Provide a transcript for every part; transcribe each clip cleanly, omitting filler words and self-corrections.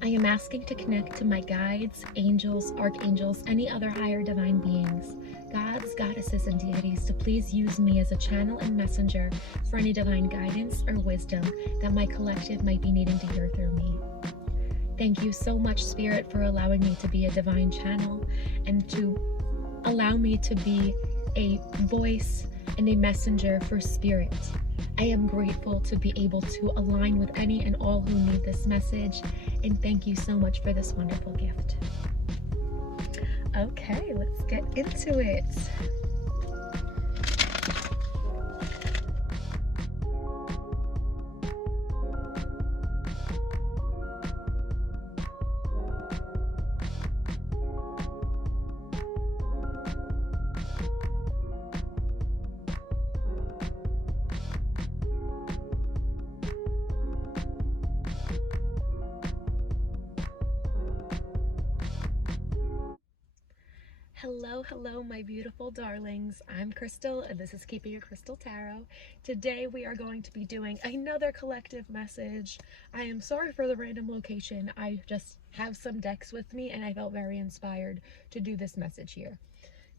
I am asking to connect to my guides, angels, archangels, any other higher divine beings, gods, goddesses, and deities to please use me as a channel and messenger for any divine guidance or wisdom that my collective might be needing to hear through me. Thank you so much, Spirit, for allowing me to be a divine channel and to allow me to be a voice and a messenger for Spirit. I am grateful to be able to align with any and all who need this message, and thank you so much for this wonderful gift. Okay, let's get into it. Hello, my beautiful darlings. I'm Krystal, and this is Keeping Your Crystal Tarot. Today we are going to be doing another collective message. I am sorry for the random location. I just have some decks with me, and I felt very inspired to do this message here.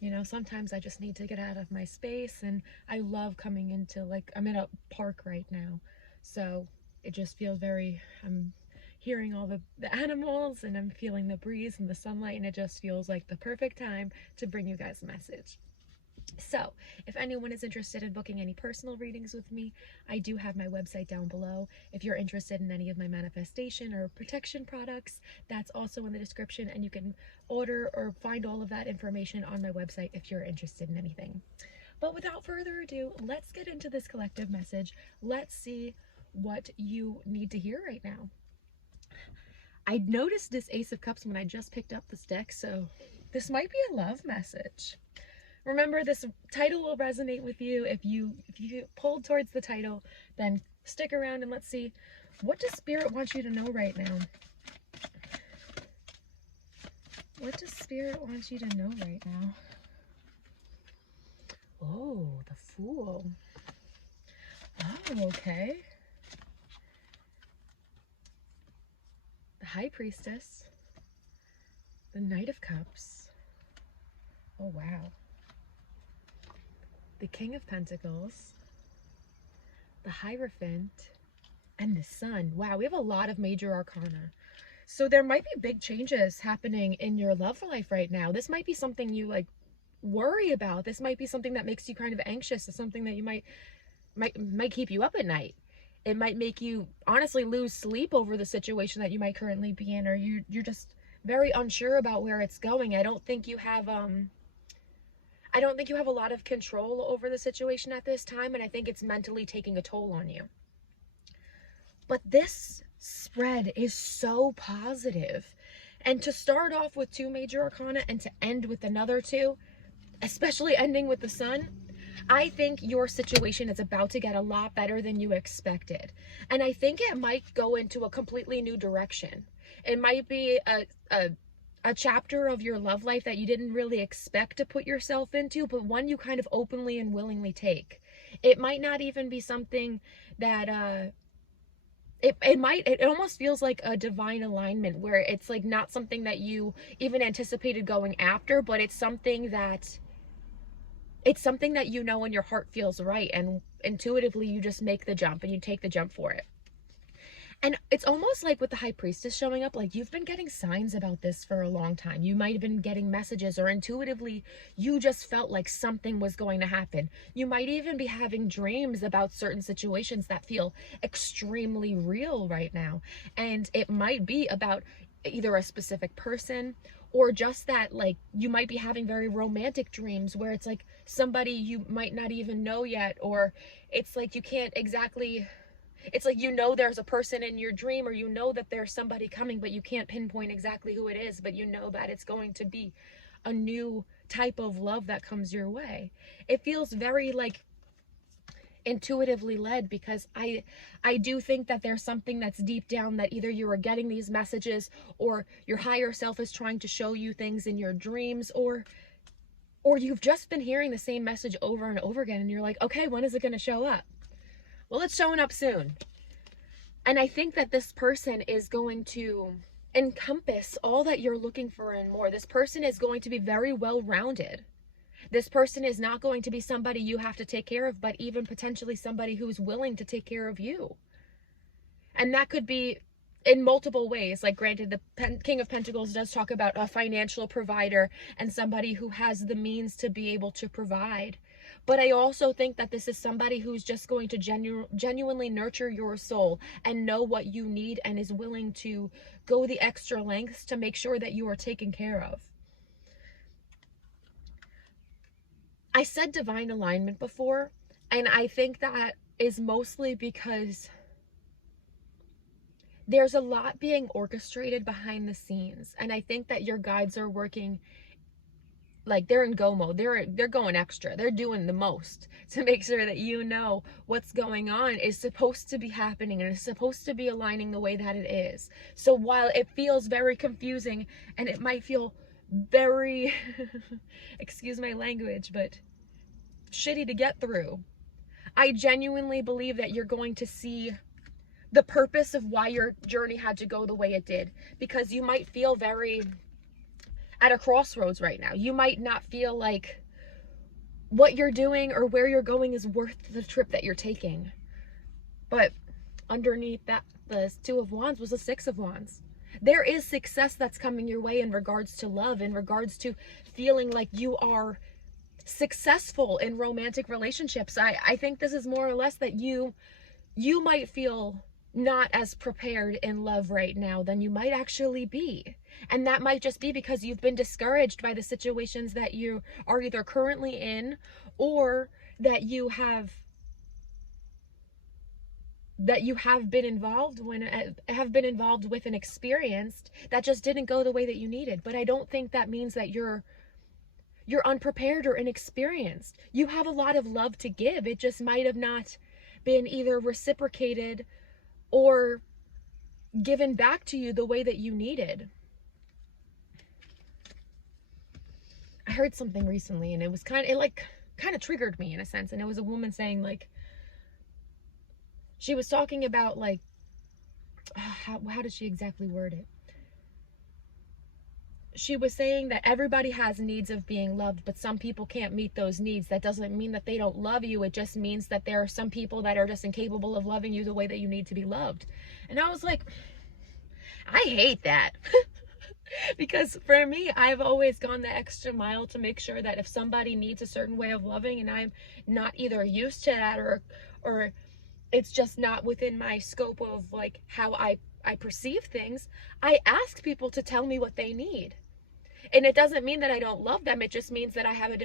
You know, sometimes I just need to get out of my space, and I love coming into, like, I'm in a park right now, so it just feels very, I'm hearing all the animals, and I'm feeling the breeze and the sunlight, and it just feels like the perfect time to bring you guys a message. So if anyone is interested in booking any personal readings with me, I do have my website down below. If you're interested in any of my manifestation or protection products, that's also in the description, and you can order or find all of that information on my website if you're interested in anything. But without further ado, let's get into this collective message. Let's see what you need to hear right now. I noticed this Ace of Cups when I just picked up this deck, so this might be a love message. Remember, this title will resonate with you. If you pulled towards the title, then stick around and let's see, what does Spirit want you to know right now? What does Spirit want you to know right now? Oh, the Fool. Oh, okay. The High Priestess, the Knight of Cups, oh wow, the King of Pentacles, the Hierophant, and the Sun. Wow, we have a lot of major arcana. So there might be big changes happening in your love life right now. This might be something you like worry about. This might be something that makes you kind of anxious. It's something that you might keep you up at night. It might make you honestly lose sleep over the situation that you might currently be in, or you're just very unsure about where it's going. I don't think you have a lot of control over the situation at this time, and I think it's mentally taking a toll on you. But this spread is so positive. And to start off with 2 major arcana and to end with another 2, especially ending with the Sun, I think your situation is about to get a lot better than you expected. And I think it might go into a completely new direction. It might be a chapter of your love life that you didn't really expect to put yourself into, but one you kind of openly and willingly take. It might not even be something that, it almost feels like a divine alignment, where it's like not something that you even anticipated going after, but it's something that you know in your heart feels right, and intuitively you just make the jump and you take the jump for it. And it's almost like with the High Priestess showing up, like you've been getting signs about this for a long time. You might have been getting messages, or intuitively you just felt like something was going to happen. You might even be having dreams about certain situations that feel extremely real right now. And it might be about either a specific person, or just that, like, you might be having very romantic dreams where it's like somebody you might not even know yet, or it's like you can't exactly, it's like, you know, there's a person in your dream, or you know that there's somebody coming, but you can't pinpoint exactly who it is, but you know that it's going to be a new type of love that comes your way. It feels very like intuitively led, because I do think that there's something that's deep down that either you are getting these messages, or your higher self is trying to show you things in your dreams, or you've just been hearing the same message over and over again, and you're like, okay, when is it going to show up? Well, it's showing up soon. And I think that this person is going to encompass all that you're looking for and more. This person is going to be very well-rounded. This person is not going to be somebody you have to take care of, but even potentially somebody who's willing to take care of you. And that could be in multiple ways. Like, granted, the King of Pentacles does talk about a financial provider and somebody who has the means to be able to provide. But I also think that this is somebody who's just going to genuinely nurture your soul and know what you need and is willing to go the extra lengths to make sure that you are taken care of. I said divine alignment before, and I think that is mostly because there's a lot being orchestrated behind the scenes, and I think that your guides are working like they're in go mode. They're going extra. They're doing the most to make sure that you know what's going on is supposed to be happening and is supposed to be aligning the way that it is. So while it feels very confusing and it might feel very excuse my language, but shitty to get through, I genuinely believe that you're going to see the purpose of why your journey had to go the way it did, because you might feel very at a crossroads right now. You might not feel like what you're doing or where you're going is worth the trip that you're taking. But underneath that, the Two of Wands was the Six of Wands. There is success that's coming your way in regards to love, in regards to feeling like you are successful in romantic relationships. I think this is more or less that you might feel not as prepared in love right now than you might actually be. And that might just be because you've been discouraged by the situations that you are either currently in, or that you have been involved with and experienced that just didn't go the way that you needed. But I don't think that means that you're unprepared or inexperienced. You have a lot of love to give. It just might have not been either reciprocated or given back to you the way that you needed. I heard something recently, and it was kind of triggered me in a sense. And it was a woman saying, like, she was talking about, like, how did she exactly word it? She was saying that everybody has needs of being loved, but some people can't meet those needs. That doesn't mean that they don't love you. It just means that there are some people that are just incapable of loving you the way that you need to be loved. And I was like, I hate that. Because for me, I've always gone the extra mile to make sure that if somebody needs a certain way of loving and I'm not either used to that or it's just not within my scope of like how I perceive things, I ask people to tell me what they need. And it doesn't mean that I don't love them. It just means that I have a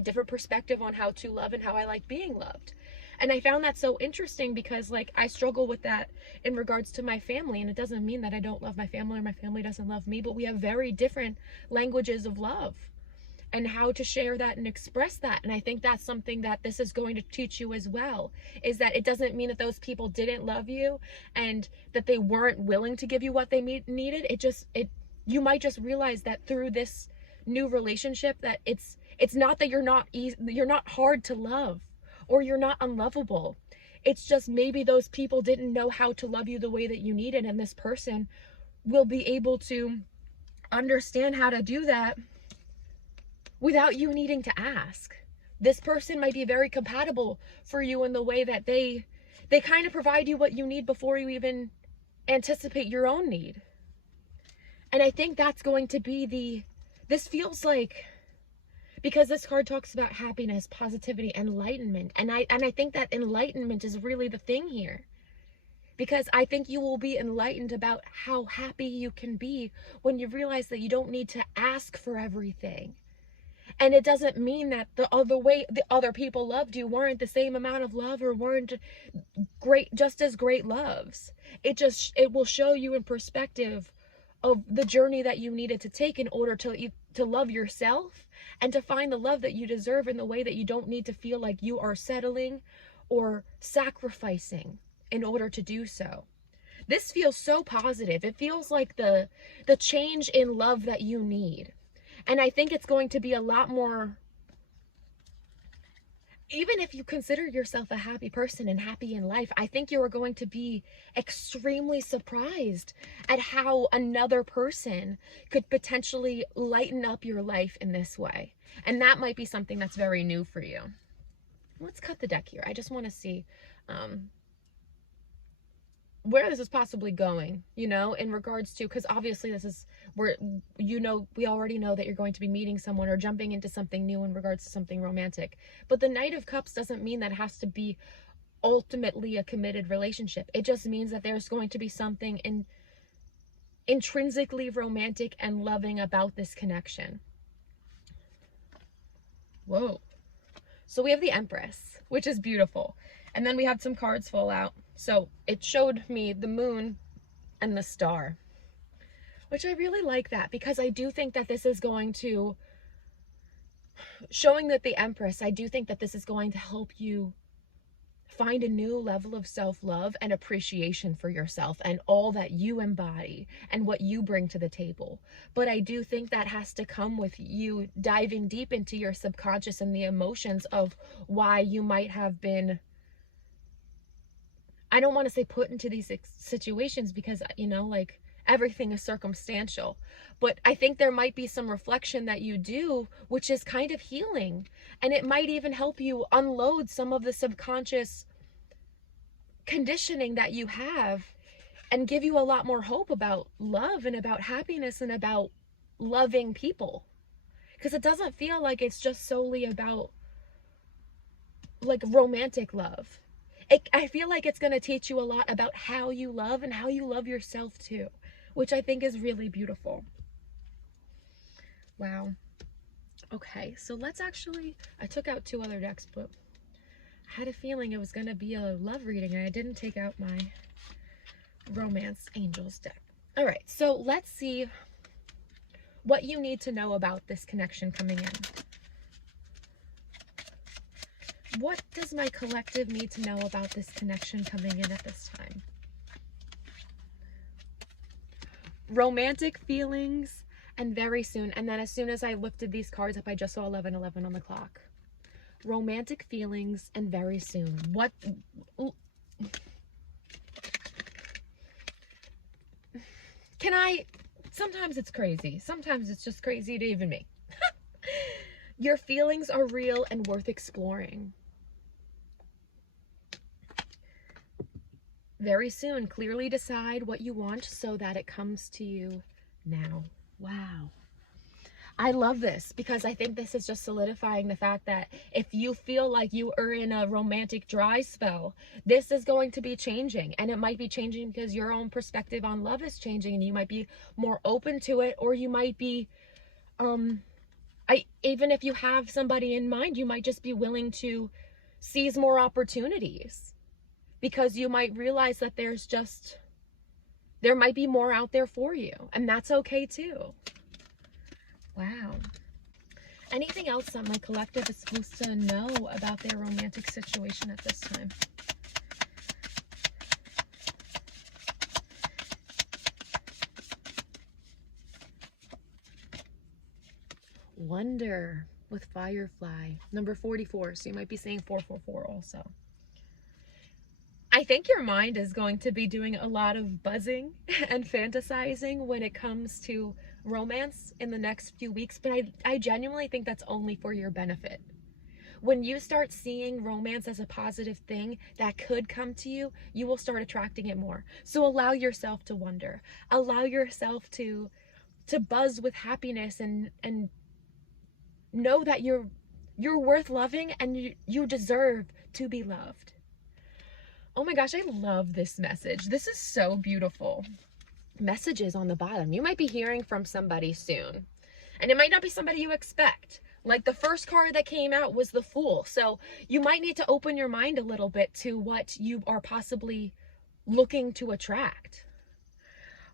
different perspective on how to love and how I like being loved. And I found that so interesting because, like, I struggle with that in regards to my family. And it doesn't mean that I don't love my family or my family doesn't love me, but we have very different languages of love and how to share that and express that. And I think that's something that this is going to teach you as well, is that it doesn't mean that those people didn't love you and that they weren't willing to give you what they needed. You might just realize that through this new relationship that it's not that you're not hard to love or you're not unlovable. It's just maybe those people didn't know how to love you the way that you needed, and this person will be able to understand how to do that without you needing to ask. This person might be very compatible for you in the way that they kind of provide you what you need before you even anticipate your own need. And I think that's going to be this feels like, because this card talks about happiness, positivity, enlightenment. And I think that enlightenment is really the thing here. Because I think you will be enlightened about how happy you can be when you realize that you don't need to ask for everything. And it doesn't mean that the other people loved you weren't the same amount of love or weren't just as great loves. It will show you in perspective of the journey that you needed to take in order to love yourself and to find the love that you deserve in the way that you don't need to feel like you are settling or sacrificing in order to do so. This feels so positive. It feels like the change in love that you need. And I think it's going to be a lot more even if you consider yourself a happy person and happy in life, I think you are going to be extremely surprised at how another person could potentially lighten up your life in this way. And that might be something that's very new for you. Let's cut the deck here. I just want to see where this is possibly going, you know, in regards to, because obviously this is where, you know, we already know that you're going to be meeting someone or jumping into something new in regards to something romantic. But the Knight of Cups doesn't mean that it has to be ultimately a committed relationship. It just means that there's going to be something intrinsically romantic and loving about this connection. Whoa. So we have the Empress, which is beautiful. And then we had some cards fall out. So it showed me the moon and the star, which I really like that, because I do think that this is going to, showing that the Empress, I do think that this is going to help you find a new level of self-love and appreciation for yourself and all that you embody and what you bring to the table. But I do think that has to come with you diving deep into your subconscious and the emotions of why you might have been, I don't want to say put into these situations, because, you know, like, everything is circumstantial. But I think there might be some reflection that you do, which is kind of healing. And it might even help you unload some of the subconscious conditioning that you have and give you a lot more hope about love and about happiness and about loving people. Because it doesn't feel like it's just solely about, like, romantic love. I feel like it's going to teach you a lot about how you love and how you love yourself too, which I think is really beautiful. Wow. Okay, so let's actually, I took out 2 other decks, but I had a feeling it was going to be a love reading, and I didn't take out my Romance Angels deck. All right, so let's see what you need to know about this connection coming in. What does my collective need to know about this connection coming in at this time? Romantic feelings, and very soon. And then as soon as I lifted these cards up, I just saw 11:11 on the clock. Romantic feelings, and very soon. What? Can I? Sometimes it's crazy. Sometimes it's just crazy to even me. Your feelings are real and worth exploring. Very soon, clearly decide what you want so that it comes to you now. Wow. I love this, because I think this is just solidifying the fact that if you feel like you are in a romantic dry spell, this is going to be changing. And it might be changing because your own perspective on love is changing, and you might be more open to it, or you might be, even if you have somebody in mind, you might just be willing to seize more opportunities. Because you might realize that there might be more out there for you. And that's okay too. Wow. Anything else that my collective is supposed to know about their romantic situation at this time? Wonder with Firefly. Number 44. So you might be saying 444 also. I think your mind is going to be doing a lot of buzzing and fantasizing when it comes to romance in the next few weeks, but I genuinely think that's only for your benefit. When you start seeing romance as a positive thing that could come to you, you will start attracting it more. So allow yourself to wonder. Allow yourself to buzz with happiness and know that you're worth loving, and you deserve to be loved. Oh my gosh, I love this message. This is so beautiful. Messages on the bottom. You might be hearing from somebody soon. And it might not be somebody you expect. Like the first card that came out was the Fool. So you might need to open your mind a little bit to what you are possibly looking to attract.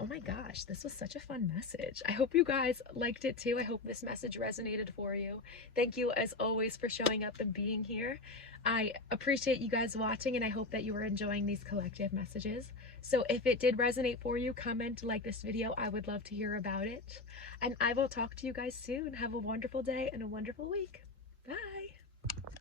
Oh my gosh, this was such a fun message. I hope you guys liked it too. I hope this message resonated for you. Thank you as always for showing up and being here. I appreciate you guys watching, and I hope that you are enjoying these collective messages. So if it did resonate for you, comment, like this video. I would love to hear about it. And I will talk to you guys soon. Have a wonderful day and a wonderful week. Bye.